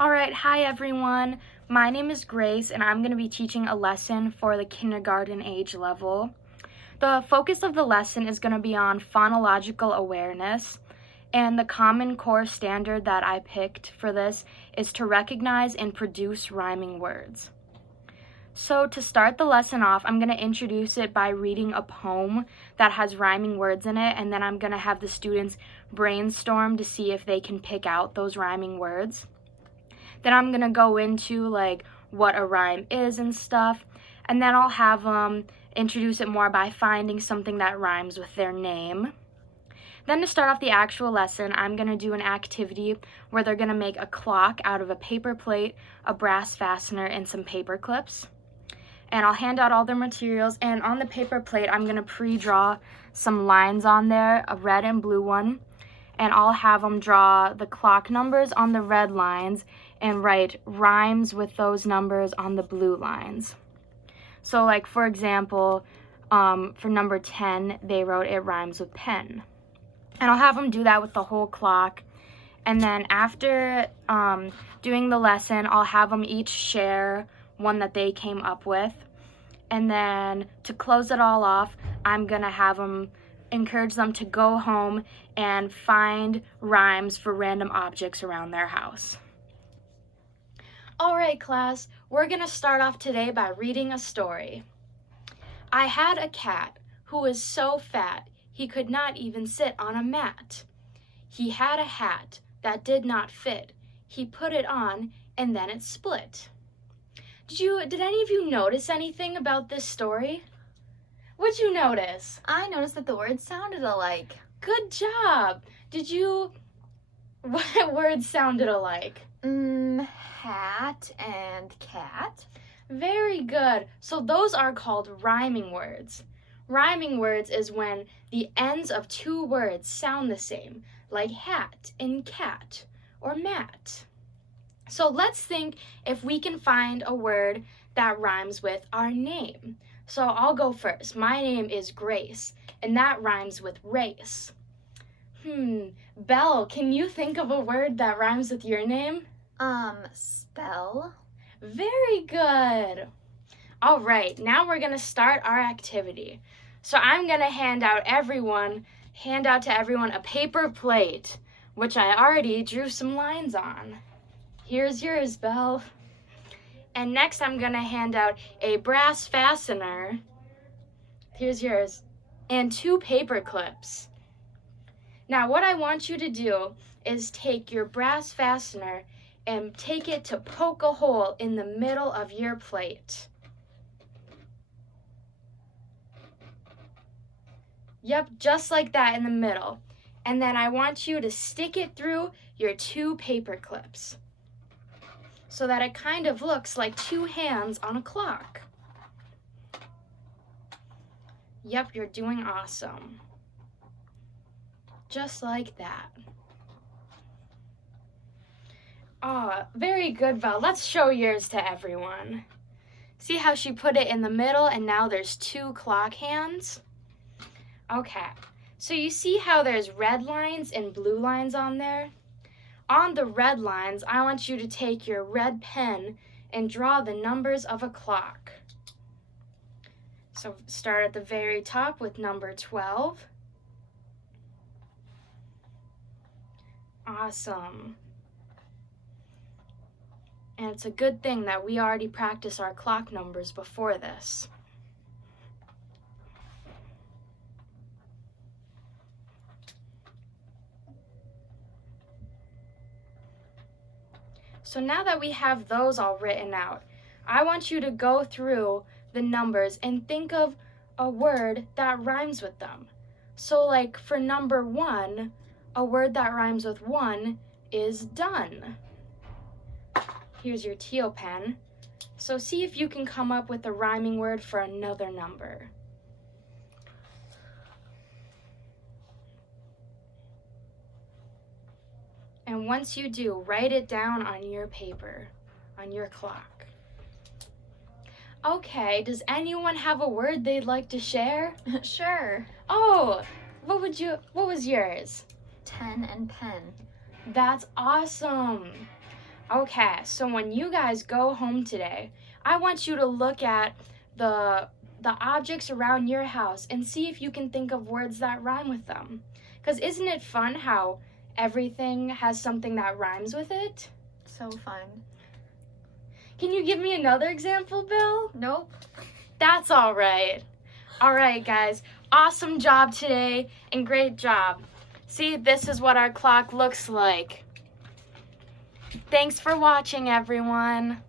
All right, hi everyone. My name is Grace and I'm going to be teaching a lesson for the kindergarten age level. The focus of the lesson is going to be on phonological awareness, and the Common Core standard that I picked for this is to recognize and produce rhyming words. So to start the lesson off, I'm going to introduce it by reading a poem that has rhyming words in it, and then I'm going to have the students brainstorm to see if they can pick out those rhyming words. Then I'm going to go into what a rhyme is and stuff, and then I'll have them introduce it more by finding something that rhymes with their name. Then to start off the actual lesson, I'm going to do an activity where they're going to make a clock out of a paper plate, a brass fastener, and some paper clips. And I'll hand out all their materials, and on the paper plate I'm going to pre-draw some lines on there, a red and blue one, and I'll have them draw the clock numbers on the red lines and write rhymes with those numbers on the blue lines. So for example, for number 10, they wrote it rhymes with pen. And I'll have them do that with the whole clock. And then after doing the lesson, I'll have them each share one that they came up with. And then to close it all off, I'm going to encourage them to go home and find rhymes for random objects around their house. All right, class, we're going to start off today by reading a story. I had a cat who was so fat he could not even sit on a mat. He had a hat that did not fit. He put it on and then it split. Did any of you notice anything about this story? What'd you notice? I noticed that the words sounded alike. Good job. What words sounded alike? Hat and cat. Very good. So those are called rhyming words. Rhyming words is when the ends of two words sound the same, like hat and cat or mat. So let's think if we can find a word that rhymes with our name. So I'll go first. My name is Grace, and that rhymes with race. Belle, can you think of a word that rhymes with your name? Spell. Very good. All right, now we're going to start our activity. So I'm going to hand out to everyone a paper plate, which I already drew some lines on. Here's yours, Belle. And next I'm going to hand out a brass fastener. Here's yours. And 2 paper clips. Now what I want you to do is take your brass fastener and take it to poke a hole in the middle of your plate. Yep, just like that in the middle. And then I want you to stick it through your 2 paper clips so that it kind of looks like 2 hands on a clock. Yep, you're doing awesome. Just like that. Oh, very good, Val. Let's show yours to everyone. See how she put it in the middle and now there's 2 clock hands? Okay, so you see how there's red lines and blue lines on there? On the red lines, I want you to take your red pen and draw the numbers of a clock. So start at the very top with number 12. Awesome. And it's a good thing that we already practiced our clock numbers before this. So now that we have those all written out, I want you to go through the numbers and think of a word that rhymes with them. So for number 1, a word that rhymes with 1 is done. Here's your teal pen. So see if you can come up with a rhyming word for another number. And once you do, write it down on your paper, on your clock. Okay, does anyone have a word they'd like to share? Sure. Oh, what was yours? 10 and pen. That's awesome. Okay, so when you guys go home today, I want you to look at the objects around your house and see if you can think of words that rhyme with them. Because isn't it fun how everything has something that rhymes with it? So fun. Can you give me another example, Bill? Nope. That's all right. All right, guys. Awesome job today and great job. See, this is what our clock looks like. Thanks for watching, everyone.